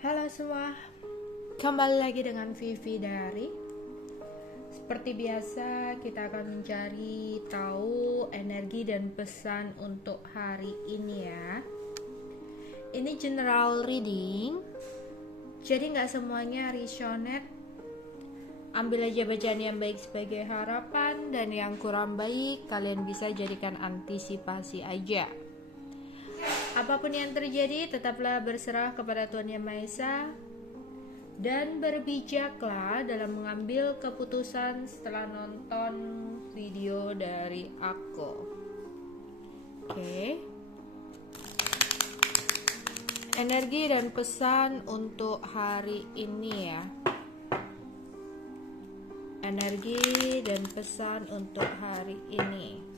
Halo semua, kembali lagi dengan Vivi Diary. Seperti biasa, kita akan mencari tahu energi dan pesan untuk hari ini ya. Ini general reading, jadi nggak semuanya resonate. Ambil aja bacaan yang baik sebagai harapan, dan yang kurang baik kalian bisa jadikan antisipasi aja. Apapun yang terjadi, tetaplah berserah kepada Tuhan Yang Maha Esa dan berbijaklah dalam mengambil keputusan setelah nonton video dari aku. Oke. Energi dan pesan untuk hari ini ya. Energi dan pesan untuk hari ini.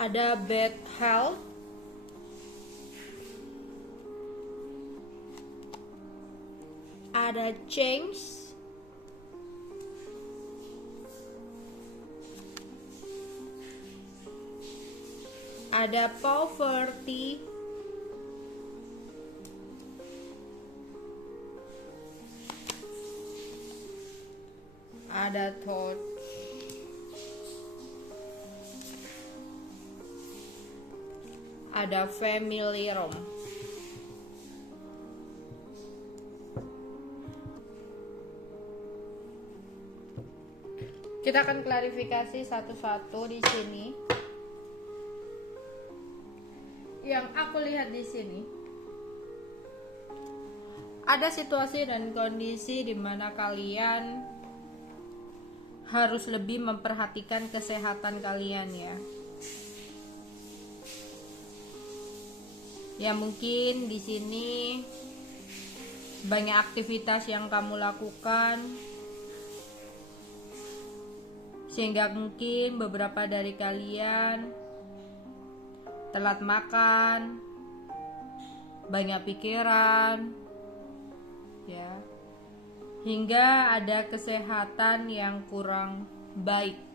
Ada bad health, ada change, ada poverty, ada thought, ada family room. Kita akan klarifikasi satu-satu di sini. Yang aku lihat di sini, ada situasi dan kondisi di mana kalian harus lebih memperhatikan kesehatan kalian ya. Ya mungkin di sini banyak aktivitas yang kamu lakukan sehingga mungkin beberapa dari kalian telat makan, banyak pikiran ya, hingga ada kesehatan yang kurang baik.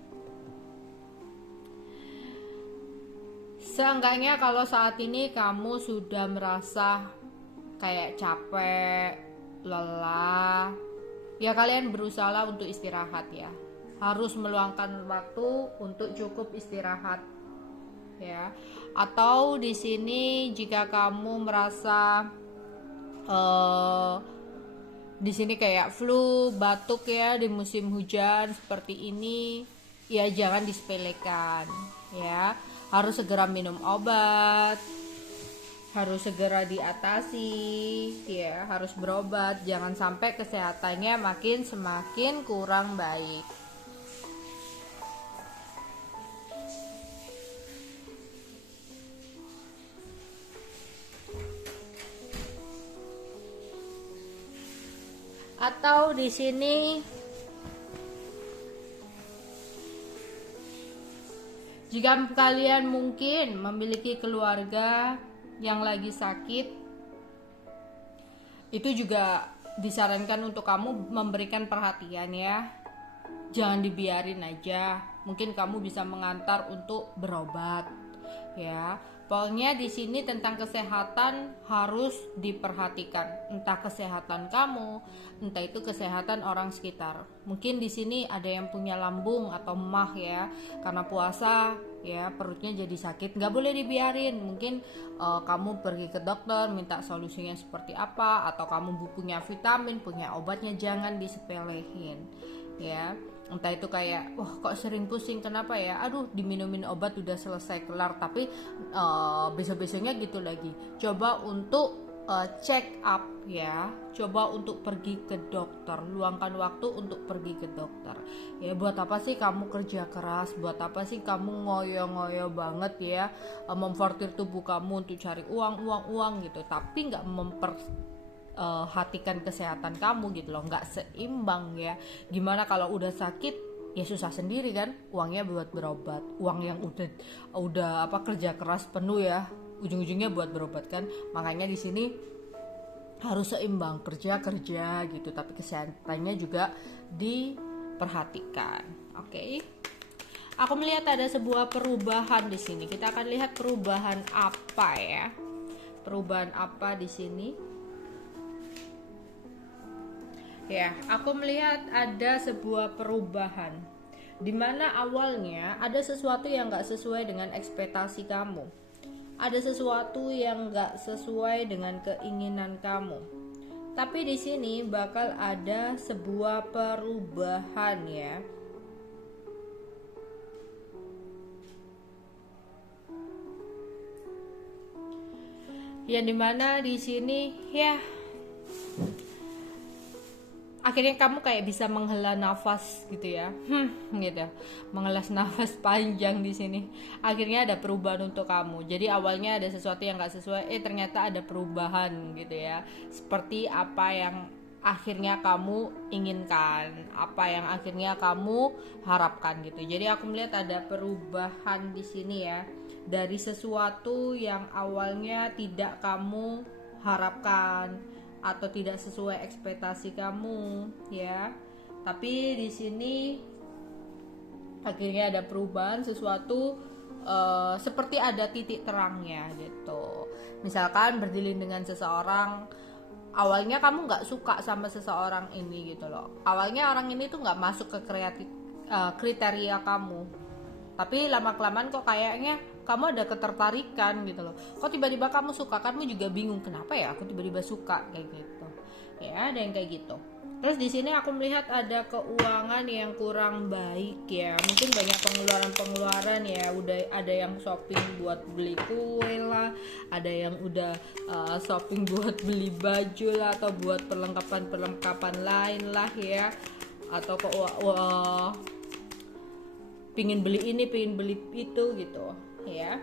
Seenggaknya kalau saat ini kamu sudah merasa kayak capek, lelah, ya kalian berusaha untuk istirahat ya. Harus meluangkan waktu untuk cukup istirahat ya. Atau di sini jika kamu merasa di sini kayak flu, batuk ya di musim hujan seperti ini, ya jangan disepelekan ya. Harus segera minum obat, harus segera diatasi ya, harus berobat, jangan sampai kesehatannya semakin kurang baik. Atau di sini jika kalian mungkin memiliki keluarga yang lagi sakit, itu juga disarankan untuk kamu memberikan perhatian ya. Jangan dibiarin aja. Mungkin kamu bisa mengantar untuk berobat ya. Pokoknya di sini tentang kesehatan harus diperhatikan. Entah kesehatan kamu, entah itu kesehatan orang sekitar. Mungkin di sini ada yang punya lambung atau emah ya, karena puasa ya perutnya jadi sakit. Nggak boleh dibiarin. Mungkin kamu pergi ke dokter, minta solusinya seperti apa, atau kamu punya vitamin, punya obatnya, jangan disepelehin ya. Entah itu kayak kok sering pusing, kenapa ya, aduh diminumin obat udah selesai kelar, tapi besok-besoknya gitu lagi. Coba untuk check up ya, coba untuk pergi ke dokter, luangkan waktu untuk pergi ke dokter ya. Buat apa sih kamu kerja keras, buat apa sih kamu ngoyo-ngoyo banget ya, memfortir tubuh kamu untuk cari uang gitu, tapi nggak hatikan kesehatan kamu gitu loh, nggak seimbang ya. Gimana kalau udah sakit ya susah sendiri kan, uangnya buat berobat, uang yang udah kerja keras penuh ya, ujung-ujungnya buat berobat kan. Makanya di sini harus seimbang, kerja gitu, tapi kesehatannya juga diperhatikan. Oke. Aku melihat ada sebuah perubahan di sini. Kita akan lihat perubahan apa ya? Perubahan apa di sini? Ya, aku melihat ada sebuah perubahan di mana awalnya ada sesuatu yang gak sesuai dengan ekspektasi kamu. Ada sesuatu yang gak sesuai dengan keinginan kamu. Tapi di sini bakal ada sebuah perubahan ya. Yang dimana di sini ya akhirnya kamu kayak bisa menghela nafas gitu ya, gitu, menghela nafas panjang di sini. Akhirnya ada perubahan untuk kamu. Jadi awalnya ada sesuatu yang nggak sesuai, ternyata ada perubahan gitu ya. Seperti apa yang akhirnya kamu inginkan, apa yang akhirnya kamu harapkan gitu. Jadi aku melihat ada perubahan di sini ya, dari sesuatu yang awalnya tidak kamu harapkan atau tidak sesuai ekspektasi kamu ya, tapi di sini akhirnya ada perubahan sesuatu, seperti ada titik terangnya gitu. Misalkan berdilin dengan seseorang, awalnya kamu nggak suka sama seseorang ini gitu loh, awalnya orang ini tuh nggak masuk ke kriteria kamu, tapi lama-kelamaan kok kayaknya kamu ada ketertarikan gitu loh. Kok tiba-tiba kamu suka, kamu juga bingung kenapa ya aku tiba-tiba suka kayak gitu. Ya, ada yang kayak gitu. Terus di sini aku melihat ada keuangan yang kurang baik ya. Mungkin banyak pengeluaran ya. Udah ada yang shopping buat beli kue lah, ada yang udah shopping buat beli baju lah, atau buat perlengkapan lain lah ya. Atau pingin beli ini, pingin beli itu gitu ya.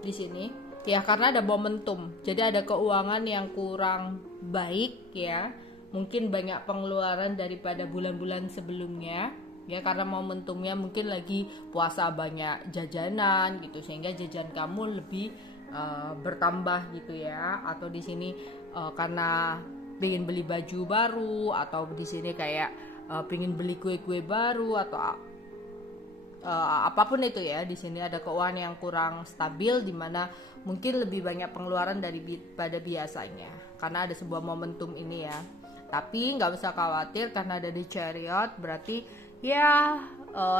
Di sini ya karena ada momentum, jadi ada keuangan yang kurang baik ya. Mungkin banyak pengeluaran daripada bulan-bulan sebelumnya ya, karena momentumnya mungkin lagi puasa, banyak jajanan gitu, sehingga jajan kamu lebih bertambah gitu ya. Atau di sini karena pengen beli baju baru, atau di sini kayak pengen beli kue-kue baru, atau apapun itu ya. Di sini ada keuangan yang kurang stabil, di mana mungkin lebih banyak pengeluaran daripada biasanya karena ada sebuah momentum ini ya. Tapi nggak usah khawatir karena ada di Chariot, berarti ya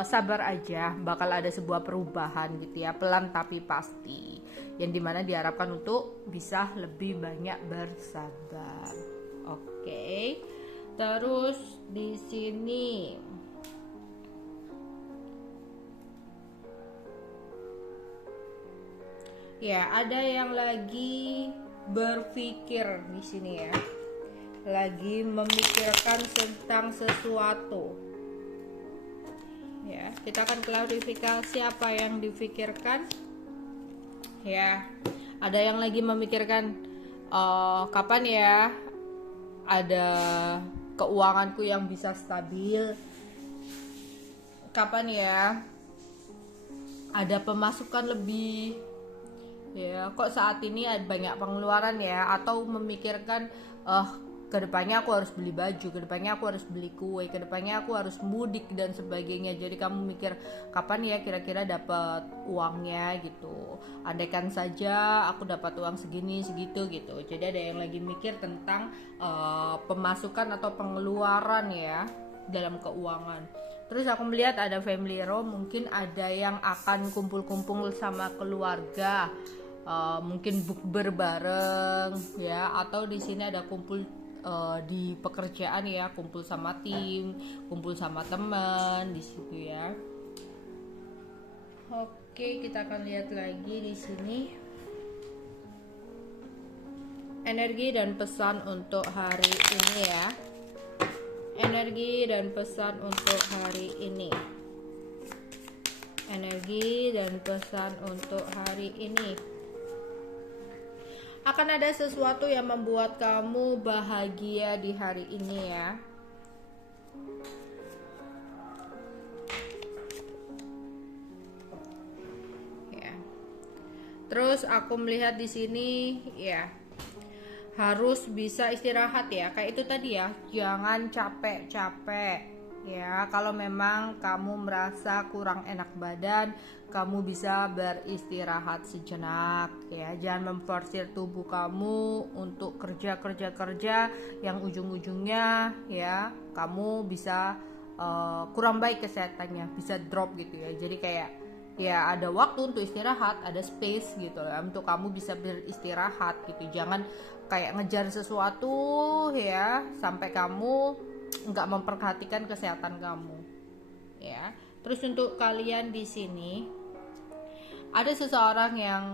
sabar aja, bakal ada sebuah perubahan gitu ya, pelan tapi pasti, yang dimana diharapkan untuk bisa lebih banyak bersabar. Oke. Terus di sini ya ada yang lagi berpikir di sini ya, lagi memikirkan tentang sesuatu ya. Kita akan klarifikasi apa yang difikirkan ya. Ada yang lagi memikirkan kapan ya ada keuanganku yang bisa stabil, kapan ya ada pemasukan lebih ya, kok saat ini ada banyak pengeluaran ya. Atau memikirkan kedepannya aku harus beli baju, kedepannya aku harus beli kue, kedepannya aku harus mudik dan sebagainya. Jadi kamu mikir kapan ya kira-kira dapat uangnya gitu, andaikan saja aku dapat uang segini segitu gitu. Jadi ada yang lagi mikir tentang pemasukan atau pengeluaran ya dalam keuangan. Terus aku melihat ada family room, mungkin ada yang akan kumpul-kumpul sama keluarga, mungkin bukber bareng ya. Atau di sini ada kumpul di pekerjaan ya, kumpul sama tim, kumpul sama teman di situ ya. Oke, kita akan lihat lagi di sini energi dan pesan untuk hari ini ya. Energi dan pesan untuk hari ini. Energi dan pesan untuk hari ini. Akan ada sesuatu yang membuat kamu bahagia di hari ini ya. Ya. Terus aku melihat di sini ya, harus bisa istirahat ya, kayak itu tadi ya, jangan capek-capek ya. Kalau memang kamu merasa kurang enak badan, kamu bisa beristirahat sejenak ya. Jangan memforsir tubuh kamu untuk kerja yang ujung-ujungnya ya kamu bisa kurang baik kesehatannya, bisa drop gitu ya. Jadi kayak ya ada waktu untuk istirahat, ada space gitu ya untuk kamu bisa beristirahat gitu. Jangan kayak ngejar sesuatu ya sampai kamu nggak memperhatikan kesehatan kamu ya. Terus untuk kalian di sini ada seseorang yang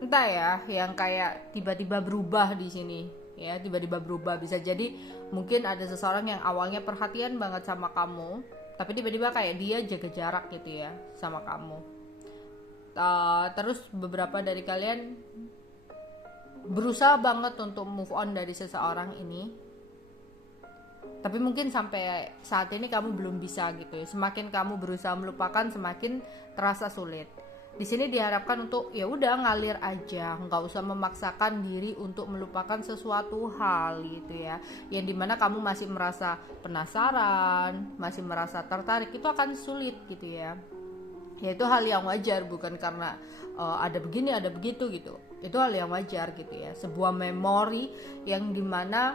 entah ya, yang kayak tiba-tiba berubah di sini ya, tiba-tiba berubah. Bisa jadi mungkin ada seseorang yang awalnya perhatian banget sama kamu, tapi tiba-tiba kayak dia jaga jarak gitu ya sama kamu. Terus beberapa dari kalian berusaha banget untuk move on dari seseorang ini, tapi mungkin sampai saat ini kamu belum bisa gitu ya. Semakin kamu berusaha melupakan, semakin terasa sulit. Di sini diharapkan untuk ya udah ngalir aja, nggak usah memaksakan diri untuk melupakan sesuatu hal gitu ya. Yang dimana kamu masih merasa penasaran, masih merasa tertarik, itu akan sulit gitu ya. Ya itu hal yang wajar, bukan karena ada begini ada begitu gitu. Itu hal yang wajar gitu ya. Sebuah memori yang dimana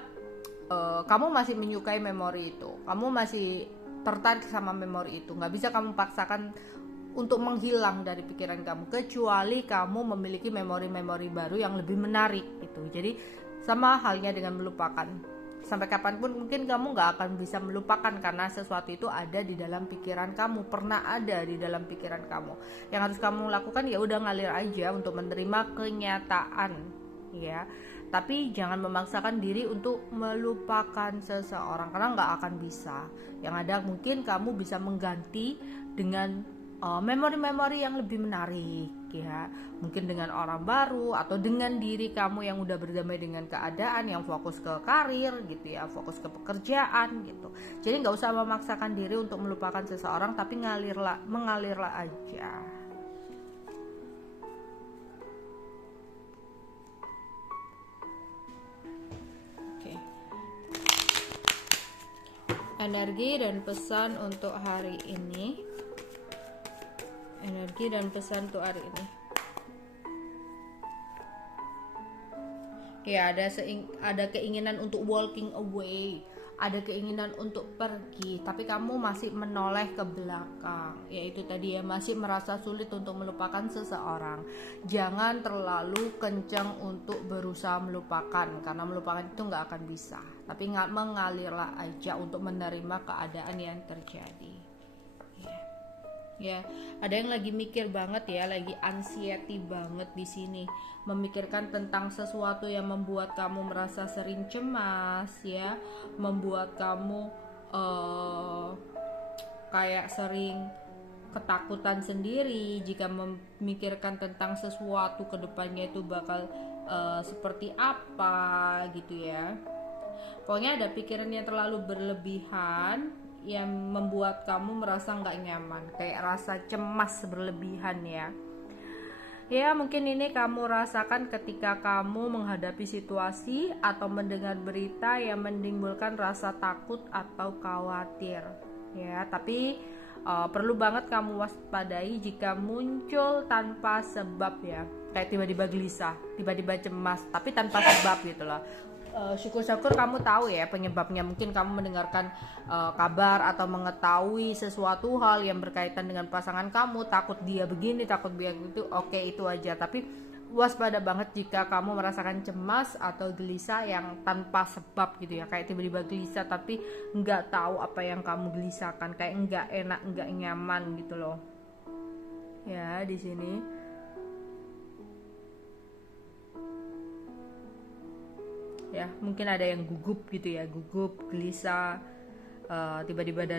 kamu masih menyukai memori itu, kamu masih tertarik sama memori itu, nggak bisa kamu paksakan untuk menghilang dari pikiran kamu, kecuali kamu memiliki memori-memori baru yang lebih menarik gitu. Jadi sama halnya dengan melupakan, sampai kapanpun mungkin kamu nggak akan bisa melupakan karena sesuatu itu ada di dalam pikiran kamu, pernah ada di dalam pikiran kamu. Yang harus kamu lakukan ya udah ngalir aja untuk menerima kenyataan ya. Tapi jangan memaksakan diri untuk melupakan seseorang karena nggak akan bisa. Yang ada mungkin kamu bisa mengganti dengan memori-memori yang lebih menarik ya. Mungkin dengan orang baru atau dengan diri kamu yang udah berdamai dengan keadaan, yang fokus ke karir gitu ya, fokus ke pekerjaan gitu. Jadi nggak usah memaksakan diri untuk melupakan seseorang, tapi mengalirlah aja. Energi dan pesan untuk hari ini. Energi dan pesan untuk hari ini. Ya, ada keinginan untuk walking away, ada keinginan untuk pergi, tapi kamu masih menoleh ke belakang. Yaitu tadi ya, masih merasa sulit untuk melupakan seseorang. Jangan terlalu kencang untuk berusaha melupakan, karena melupakan itu nggak akan bisa. Tapi mengalirlah aja untuk menerima keadaan yang terjadi. Ya, ada yang lagi mikir banget ya, lagi anxiety banget di sini, memikirkan tentang sesuatu yang membuat kamu merasa sering cemas ya, membuat kamu kayak sering ketakutan sendiri jika memikirkan tentang sesuatu kedepannya itu bakal seperti apa gitu ya. Pokoknya ada pikiran yang terlalu berlebihan yang membuat kamu merasa nggak nyaman, kayak rasa cemas berlebihan ya. Ya mungkin ini kamu rasakan ketika kamu menghadapi situasi atau mendengar berita yang menimbulkan rasa takut atau khawatir ya. Tapi perlu banget kamu waspadai jika muncul tanpa sebab ya, kayak tiba-tiba gelisah, tiba-tiba cemas, tapi tanpa sebab gitu loh. Syukur-syukur kamu tahu ya penyebabnya. Mungkin kamu mendengarkan kabar atau mengetahui sesuatu hal yang berkaitan dengan pasangan kamu, takut dia begini, takut dia gitu. Oke, itu aja. Tapi waspada banget jika kamu merasakan cemas atau gelisah yang tanpa sebab gitu ya, kayak tiba-tiba gelisah tapi nggak tahu apa yang kamu gelisahkan, kayak nggak enak, nggak nyaman gitu loh ya. Di sini ya mungkin ada yang gugup gitu ya, gugup, gelisah, tiba-tiba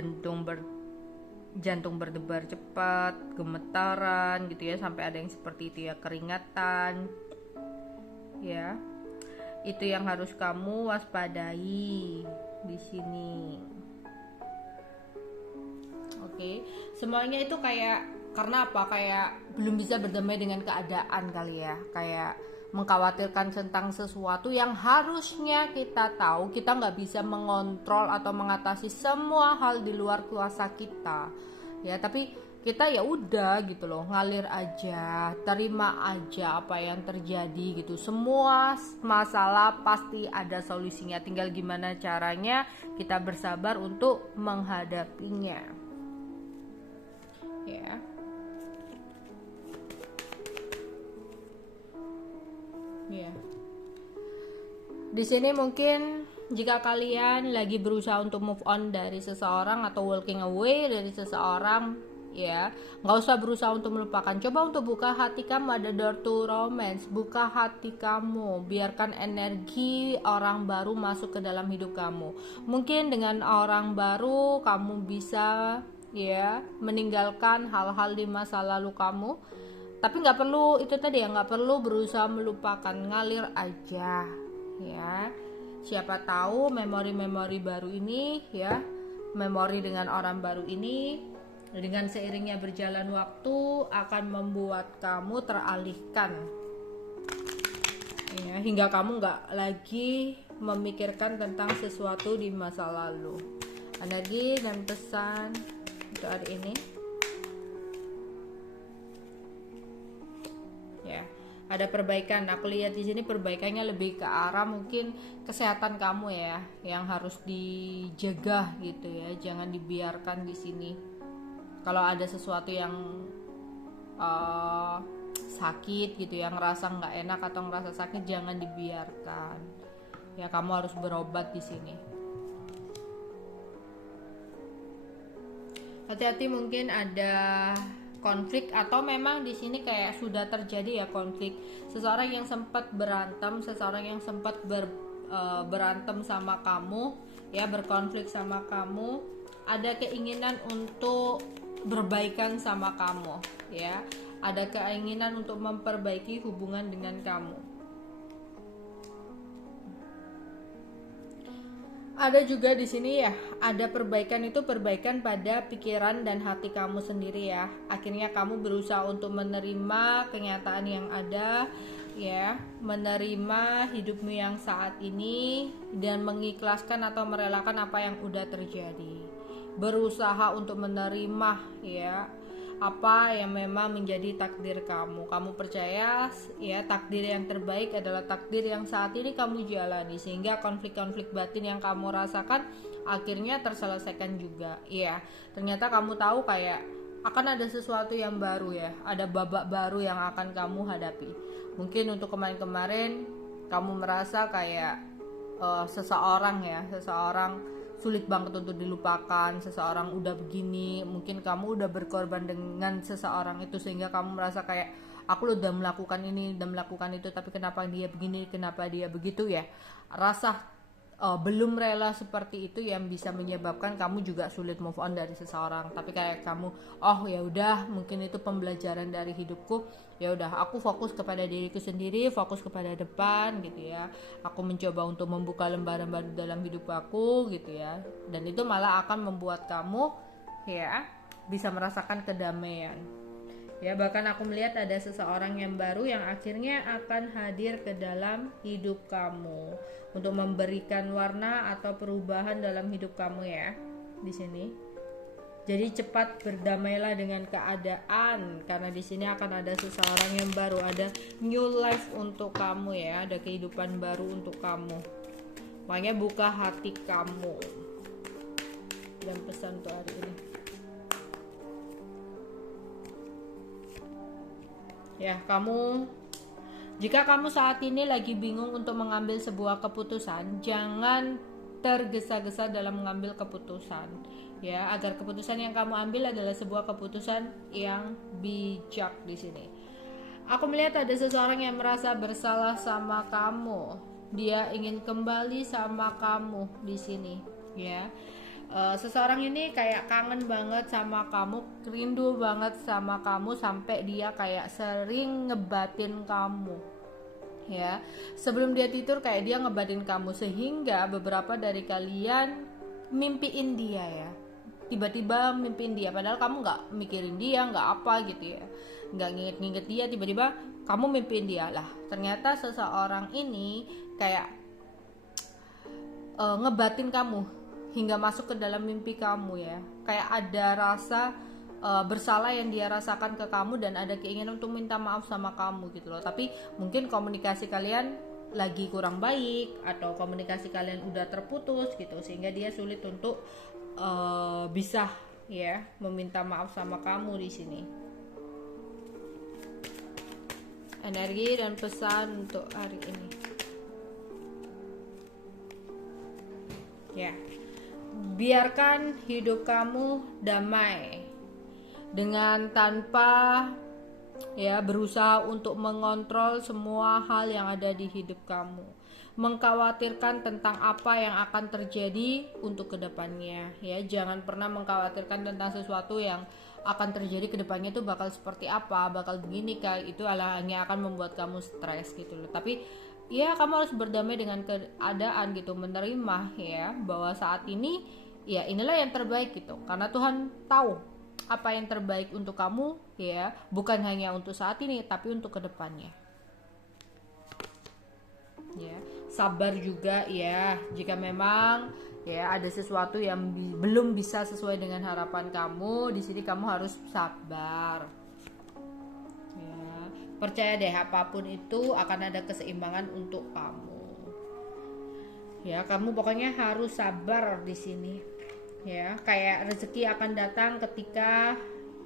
jantung berdebar cepat, gemetaran gitu ya, sampai ada yang seperti itu ya, keringatan ya. Itu yang harus kamu waspadai di sini. Oke, semuanya itu kayak karena apa? Kayak belum bisa berdamai dengan keadaan kali ya, kayak mengkhawatirkan tentang sesuatu yang harusnya kita tahu kita nggak bisa mengontrol atau mengatasi semua hal di luar kuasa kita ya, tapi kita ya udah gitu loh, ngalir aja, terima aja apa yang terjadi gitu. Semua masalah pasti ada solusinya, tinggal gimana caranya kita bersabar untuk menghadapinya ya. Ya. Di sini mungkin jika kalian lagi berusaha untuk move on dari seseorang atau walking away dari seseorang, ya, nggak usah berusaha untuk melupakan. Coba untuk buka hati kamu, ada door to romance. Buka hati kamu, biarkan energi orang baru masuk ke dalam hidup kamu. Mungkin dengan orang baru kamu bisa ya meninggalkan hal-hal di masa lalu kamu. Tapi nggak perlu itu tadi ya, nggak perlu berusaha melupakan, ngalir aja ya. Siapa tahu memori-memori baru ini ya, memori dengan orang baru ini dengan seiringnya berjalan waktu akan membuat kamu teralihkan ya, hingga kamu nggak lagi memikirkan tentang sesuatu di masa lalu. Energi dan pesan untuk hari ini ya, ada perbaikan. Aku lihat di sini perbaikannya lebih ke arah mungkin kesehatan kamu ya, yang harus dijaga gitu ya, jangan dibiarkan di sini. Kalau ada sesuatu yang sakit gitu ya, ngerasa nggak enak atau ngerasa sakit, jangan dibiarkan ya, kamu harus berobat di sini. Hati-hati, mungkin ada konflik atau memang di sini kayak sudah terjadi ya konflik. Seseorang yang sempat berantem, seseorang yang sempat berantem sama kamu ya, berkonflik sama kamu, ada keinginan untuk berbaikan sama kamu ya, ada keinginan untuk memperbaiki hubungan dengan kamu. Ada juga di sini ya, ada perbaikan, itu perbaikan pada pikiran dan hati kamu sendiri ya. Akhirnya kamu berusaha untuk menerima kenyataan yang ada ya, menerima hidupmu yang saat ini dan mengikhlaskan atau merelakan apa yang udah terjadi. Berusaha untuk menerima ya apa yang memang menjadi takdir kamu. Kamu percaya ya, takdir yang terbaik adalah takdir yang saat ini kamu jalani, sehingga konflik-konflik batin yang kamu rasakan akhirnya terselesaikan juga. Iya, ternyata kamu tahu kayak akan ada sesuatu yang baru ya, ada babak baru yang akan kamu hadapi. Mungkin untuk kemarin-kemarin kamu merasa kayak seseorang sulit banget untuk dilupakan, seseorang udah begini, mungkin kamu udah berkorban dengan seseorang itu sehingga kamu merasa kayak aku udah melakukan ini dan melakukan itu, tapi kenapa dia begini, kenapa dia begitu ya. Rasa belum rela seperti itu yang bisa menyebabkan kamu juga sulit move on dari seseorang. Tapi kayak kamu, oh ya udah, mungkin itu pembelajaran dari hidupku, ya udah aku fokus kepada diriku sendiri, fokus kepada depan gitu ya. Aku mencoba untuk membuka lembaran baru dalam hidup aku gitu ya, dan itu malah akan membuat kamu ya bisa merasakan kedamaian ya. Bahkan aku melihat ada seseorang yang baru yang akhirnya akan hadir ke dalam hidup kamu untuk memberikan warna atau perubahan dalam hidup kamu ya di sini. Jadi cepat berdamailah dengan keadaan, karena di sini akan ada seseorang yang baru, ada new life untuk kamu ya, ada kehidupan baru untuk kamu. Makanya buka hati kamu. Dan pesan untuk hari ini ya, jika kamu saat ini lagi bingung untuk mengambil sebuah keputusan, jangan tergesa-gesa dalam mengambil keputusan ya, agar keputusan yang kamu ambil adalah sebuah keputusan yang bijak di sini. Aku melihat ada seseorang yang merasa bersalah sama kamu, dia ingin kembali sama kamu di sini ya. Seseorang ini kayak kangen banget sama kamu, rindu banget sama kamu, sampai dia kayak sering ngebatin kamu ya. Sebelum dia tidur kayak dia ngebatin kamu, sehingga beberapa dari kalian mimpiin dia ya, tiba-tiba mimpiin dia, padahal kamu nggak mikirin dia, nggak apa gitu ya, nggak nginget-nginget dia, tiba-tiba kamu mimpiin dia lah. Ternyata seseorang ini kayak ngebatin kamu hingga masuk ke dalam mimpi kamu ya. Kayak ada rasa bersalah yang dia rasakan ke kamu dan ada keinginan untuk minta maaf sama kamu gitu loh. Tapi mungkin komunikasi kalian lagi kurang baik atau komunikasi kalian udah terputus gitu sehingga dia sulit untuk bisa ya meminta maaf sama kamu di sini. Energi dan pesan untuk hari ini. Ya. Biarkan hidup kamu damai dengan tanpa ya berusaha untuk mengontrol semua hal yang ada di hidup kamu, mengkhawatirkan tentang apa yang akan terjadi untuk kedepannya ya. Jangan pernah mengkhawatirkan tentang sesuatu yang akan terjadi kedepannya itu bakal seperti apa, bakal begini kayak itu hanya akan membuat kamu stres gitu loh. Tapi ya kamu harus berdamai dengan keadaan gitu, menerima ya bahwa saat ini ya inilah yang terbaik gitu, karena Tuhan tahu apa yang terbaik untuk kamu ya, bukan hanya untuk saat ini tapi untuk kedepannya ya. Sabar juga ya jika memang ya ada sesuatu yang belum bisa sesuai dengan harapan kamu. Di sini kamu harus sabar ya. Percaya deh apapun itu akan ada keseimbangan untuk kamu ya. Kamu pokoknya harus sabar di sini ya. Kayak rezeki akan datang ketika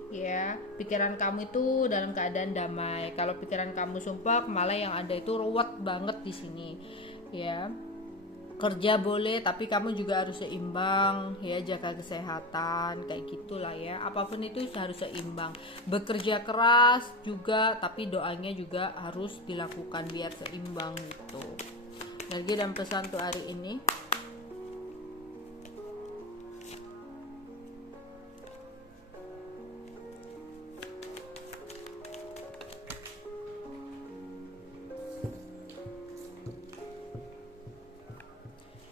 ya pikiran kamu itu dalam keadaan damai. Kalau pikiran kamu sumpah, malah yang ada itu ruwet banget di sini ya. Kerja boleh tapi kamu juga harus seimbang ya, jaga kesehatan kayak gitulah ya. Apapun itu harus seimbang. Bekerja keras juga tapi doanya juga harus dilakukan biar seimbang gitu. Energi dan pesan untuk hari ini.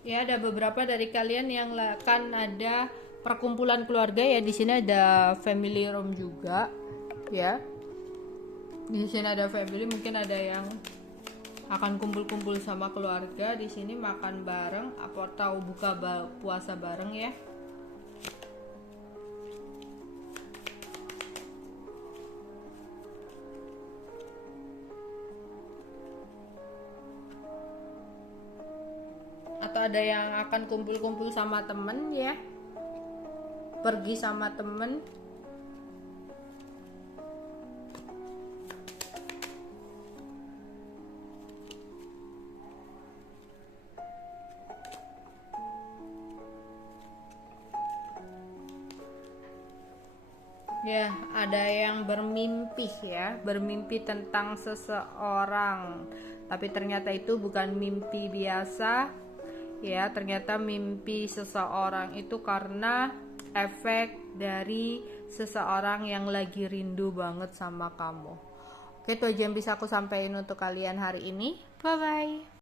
Ya, ada beberapa dari kalian yang akan ada perkumpulan keluarga ya. Di sini ada family room juga ya. Di sini ada family, mungkin ada yang akan kumpul-kumpul sama keluarga di sini, makan bareng atau buka puasa bareng ya. Atau ada yang akan kumpul-kumpul sama temen ya, pergi sama temen. Ya, ada yang bermimpi ya, bermimpi tentang seseorang. Tapi ternyata itu bukan mimpi biasa ya. Ternyata mimpi seseorang itu karena efek dari seseorang yang lagi rindu banget sama kamu. Oke, itu aja yang bisa aku sampaikan untuk kalian hari ini. Bye bye.